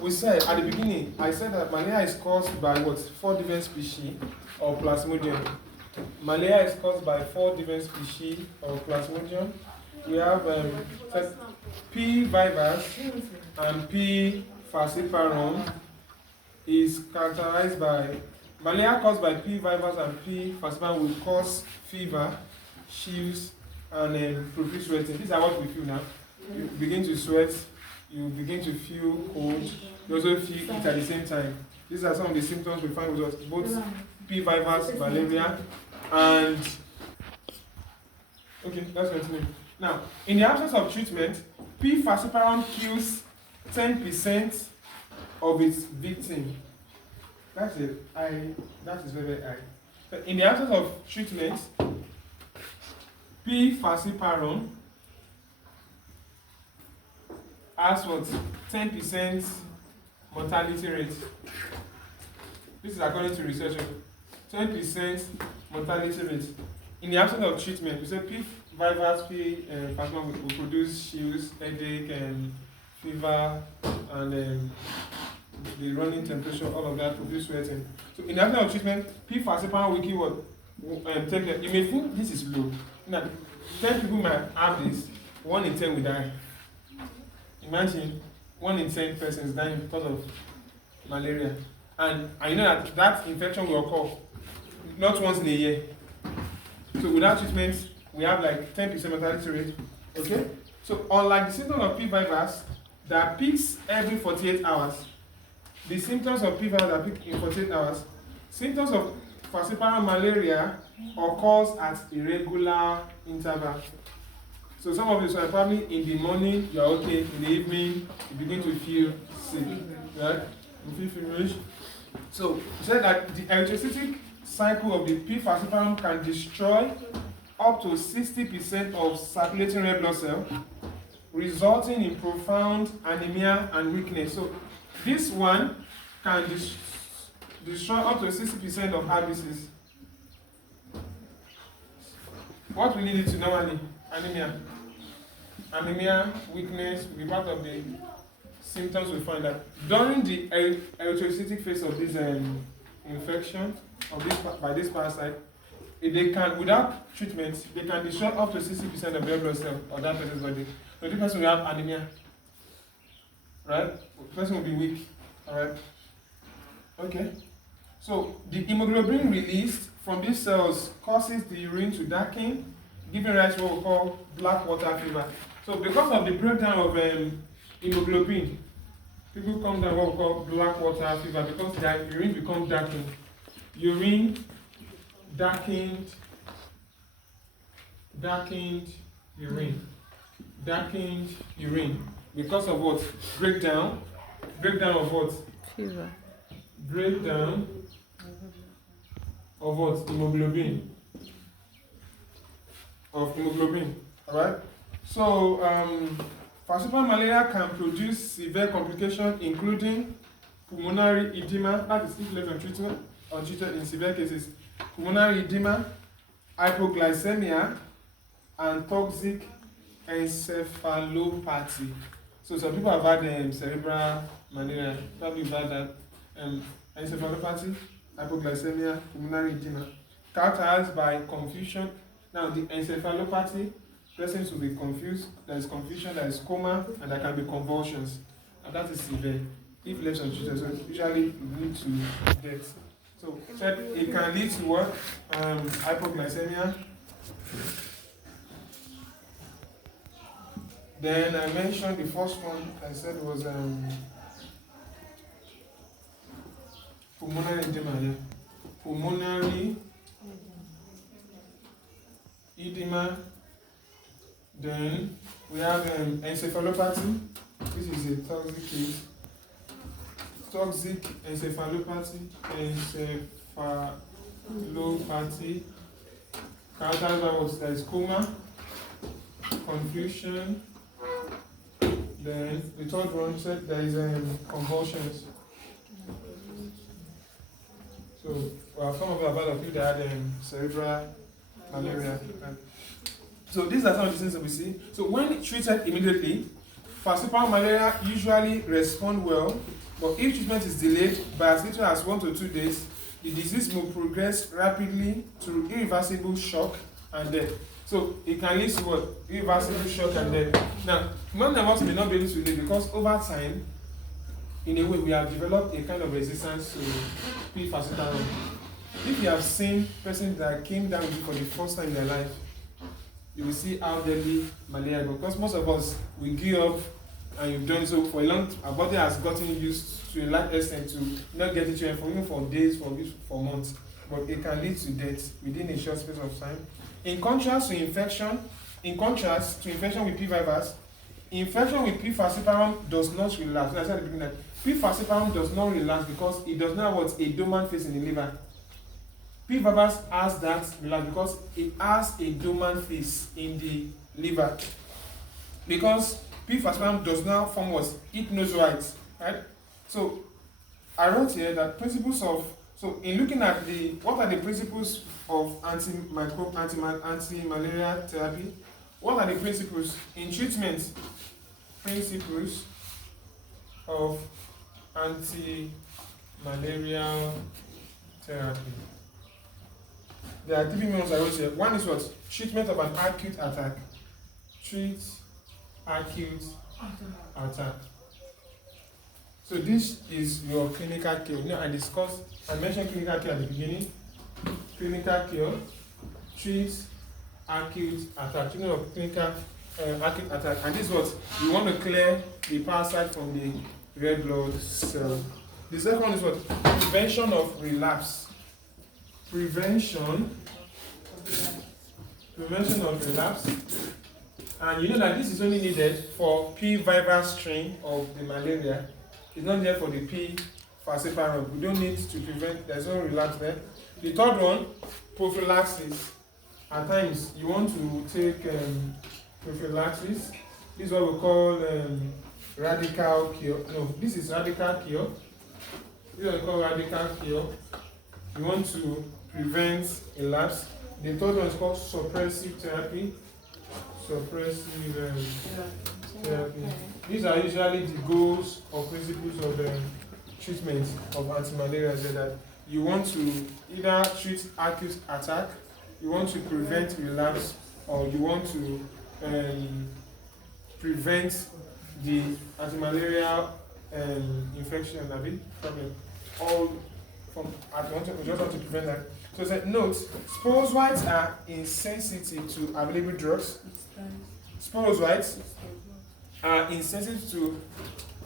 we said at the beginning, I said that malaria is caused by what? 4 different species of Plasmodium. Malaria is caused by 4 different species of Plasmodium. We have P. vivax and P. falciparum is characterized by malaria caused by P. vivax and P. falciparum will cause fever, chills, and profuse sweating. These are what we feel now. You begin to sweat, you begin to feel cold, you also feel it at the same time. These are some of the symptoms we find with us, both P. vivax, malaria, and okay, let's continue. Now, in the absence of treatment, P. falciparum kills 10% of its victim. That is very, very high. So in the absence of treatment, P. falciparum has what? 10% mortality rate. This is according to research. 10% mortality rate. In the absence of treatment, we say P. vivax, P. falciparum will produce chills, headache, and fever, and the running temperature, all of that, produce sweating. So in the absence of treatment, P. falciparum will kill what? You may think this is low. Now, 10 people might have this, 1 in 10 will die. Imagine 1 in 10 persons dying because of malaria. And you know that infection will occur not once in a year. So without treatment, we have like 10% mortality rate. Okay? So unlike the symptoms of P. vivax that peaks every 48 hours, the symptoms of P. vivax that peak in 48 hours, symptoms of falciparum malaria occurs at irregular intervals. So some of you are probably in the morning, you are okay. In the evening, you begin to feel sick, right? You feel feverish. So we said that the erythrocytic cycle of the P. falciparum can destroy up to 60% of circulating red blood cells, resulting in profound anemia and weakness. So this one can destroy up to 60% of RBCs. What we need to normally anemia. Anemia, weakness will be part of the symptoms we find out. During the erythrocytic phase of this infection by this parasite, they can, without treatment, they can destroy up to 60% of red blood cells of that person's body. So the person will have anemia, right? The person will be weak, all right? Okay. So the hemoglobin released from these cells causes the urine to darken, giving rise to what we call black water fever. So because of the breakdown of hemoglobin, people come down what we call black water fever because their urine becomes darkened. Urine darkened urine. Because of what? Breakdown of what? Fever. Breakdown of what? Hemoglobin. Alright? So, falciparum malaria can produce severe complications, including pulmonary edema, that is if left untreated or treated in severe cases, pulmonary edema, hypoglycemia, and toxic encephalopathy. So some people have had cerebral malaria, probably have had that encephalopathy, hypoglycemia, pulmonary edema, characterized by confusion. Now the encephalopathy, persons will be confused, there is confusion, there is coma, and there can be convulsions. And that is severe. If left untreated, so usually you need to get. So it can lead to what? Hypoglycemia. Then I mentioned the first one I said was pulmonary edema. Yeah. Pulmonary edema. Then we have encephalopathy. This is a toxic case. Toxic encephalopathy. Characterized by what? There is coma, confusion. Then the third one said there is convulsions. So some of you have heard of you that had cerebral malaria. So these are some of the things that we see. So when treated immediately, falciparum malaria usually respond well But if treatment is delayed by as little as 1 to 2 days, the disease will progress rapidly to irreversible shock and death. So it can lead to what? Irreversible shock and death. Now, many of us may not be able to live because over time, in a way, we have developed a kind of resistance to p-fasciparum. If you have seen persons that came down with it for the first time in their life, you will see how deadly malaria goes. Because most of us, we gear up and you've done so for a long time. Our body has gotten used to a large extent to not getting it even for days, for weeks, for months. But it can lead to death within a short space of time. In contrast to infection with P. vivus, infection with P. falciparum does not relapse. As I said at the beginning, P. falciparum does not relapse because it does not have a dormant phase in the liver. P. vivus has that relapse because it has a dormant phase in the liver. Because P. falciparum does not form what? Hypnozoites, right? So I wrote here that principles of, so in looking at what are the principles of anti-malaria therapy? What are the principles in treatment? Principles of anti-malarial therapy. There are 3 main ones I wrote here. One is what? Treatment of an acute attack. Treat acute attack. So this is your clinical care. Now I mentioned clinical care at the beginning. Clinical care, treat acute attack. Treatment of clinical acute attack. And this is what you want to clear the parasite from the red blood cell. The second one is what? Prevention of relapse. Prevention of relapse. And you know that this is only needed for P. vivus strain of the malaria. It's not there for the P. falciparum. We don't need to prevent, there's no relapse there. The third one, prophylaxis. At times, you want to take prophylaxis. This is what we call radical cure. No, this is radical cure. This is what we call radical cure. You want to prevent a lapse. The third one is called suppressive therapy. Suppressive therapy. These are usually the goals or principles of treatment of anti-malaria. That you want to either treat acute attack, you want to prevent relapse, or you want to prevent the anti-malarial infection, problem. All from we just want to prevent that. So it said, note, sporozoites are insensitive to available drugs. Sporozoites are insensitive to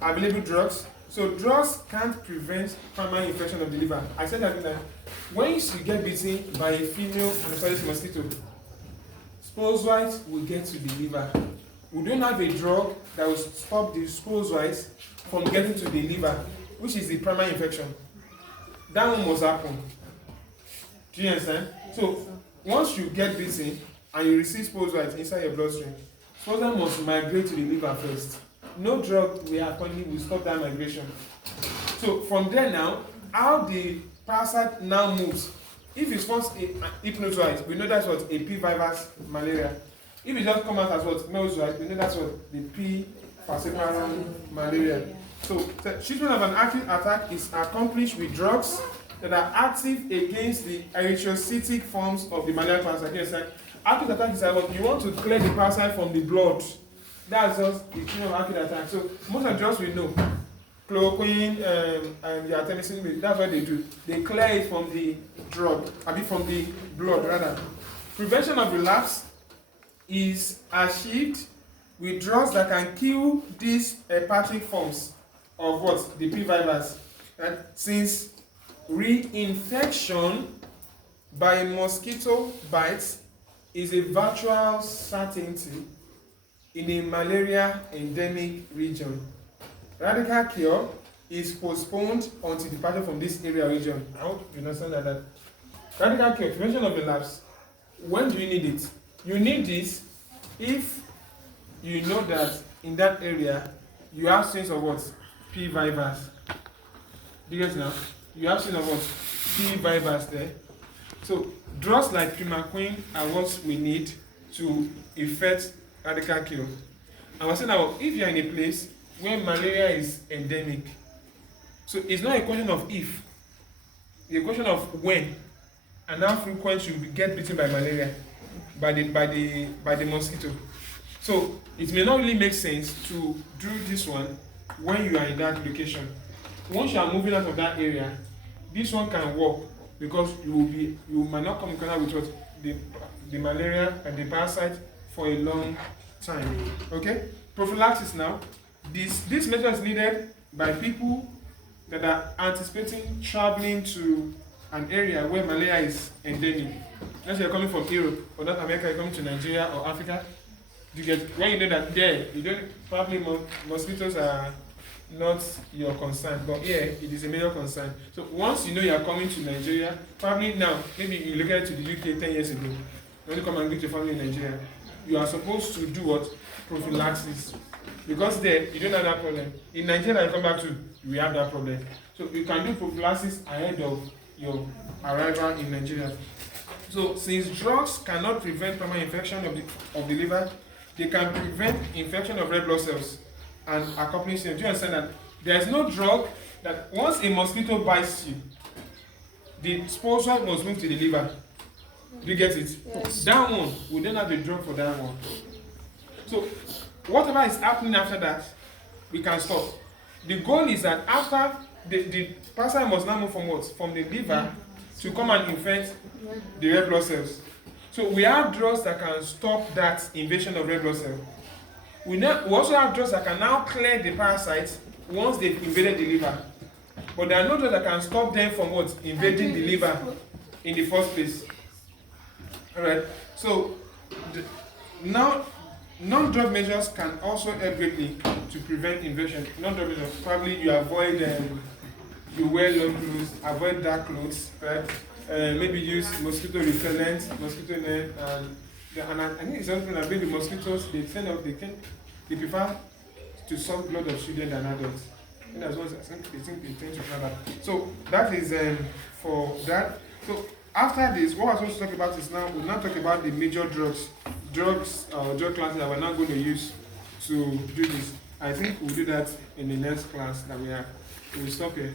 available drugs. So drugs can't prevent primary infection of the liver. I said that when you get bitten by a female anaphylaxis mosquito, sporozoites will get to the liver. We don't have a drug that will stop the sporozoites from getting to the liver, which is the primary infection. That one must happen. Do you understand? So once you get bitten and you receive sporozoites inside your bloodstream, sporozoites must migrate to the liver first. No drug we are currently will stop that migration. So from there now, how the parasite now moves. If it's first a hypnozoite, we know that's what a P. vivus malaria. If it just comes out as what merozoite, we know that's what the P. falciparum malaria. So the treatment of an acute attack is accomplished with drugs that are active against the erythrocytic forms of the malarial parasite. Yes, acute attack is about you want to clear the parasite from the blood. That's just the treatment of acute attack. So most of the drugs we know, chloroquine and the artemisinin, that's what they do. They clear it from the drug, from the blood rather. Prevention of relapse is achieved with drugs that can kill these hepatic forms of what? The P. vivus. Right? Since reinfection by mosquito bites is a virtual certainty in a malaria endemic region, radical cure is postponed until departure from this area region. I hope you understand that. Radical cure, prevention of relapse. When do you need it? You need this if you know that in that area you have strains of what? P. vivus. Do you get now? You have strains of what? P. vivus there. So drugs like primaquine are what we need to effect radical cure. And we're saying that if you are in a place where malaria is endemic, So it's not a question of if, it's a question of when and how frequent you get bitten by malaria, by the mosquito. So it may not really make sense to do this one when you are in that location. Once you are moving out of that area, this one can work because you might not come in contact with what the malaria and the parasite for a long time. Okay? Prophylaxis now. This measure is needed by people that are anticipating traveling to an area where malaria is endemic. Let's say you're coming from Europe or North America, you're coming to Nigeria or Africa. You get when you know that there, you don't probably mosquitoes are not your concern, but here it is a major concern. So once you know you are coming to Nigeria, probably now, maybe you located to the UK 10 years ago, you want to come and greet your family in Nigeria, you are supposed to do what? Prophylaxis. Because there, you don't have that problem. In Nigeria, you come back to, we have that problem. So you can do prophylaxis ahead of your arrival in Nigeria. So since drugs cannot prevent primary infection of the liver, they can prevent infection of red blood cells and accompanying symptoms. Do you understand that? There is no drug that once a mosquito bites you, the spores must move to the liver. Do you get it? Yes. That one, we don't have the drug for that one. So whatever is happening after that, we can stop. The goal is that after the parasite must now move from what? From the liver to come and infect the red blood cells. So we have drugs that can stop that invasion of red blood cells. We also have drugs that can now clear the parasites once they've invaded the liver. But there are no drugs that can stop them from what? Invading the liver in the first place. Alright, so now non-drug measures can also help greatly to prevent invasion. Non-drug measures, probably you avoid, you wear long clothes, avoid dark clothes, right? Maybe use mosquito repellent, mosquito net, and I think it's something like maybe mosquitoes, they prefer to suck blood of children than adults. And that's what I think they tend to have that. So that is for that. So after this, what we're supposed to talk about is now, we'll now talk about the major drugs or drug classes that we're now going to use to do this. I think we'll do that in the next class that we have. We'll stop here.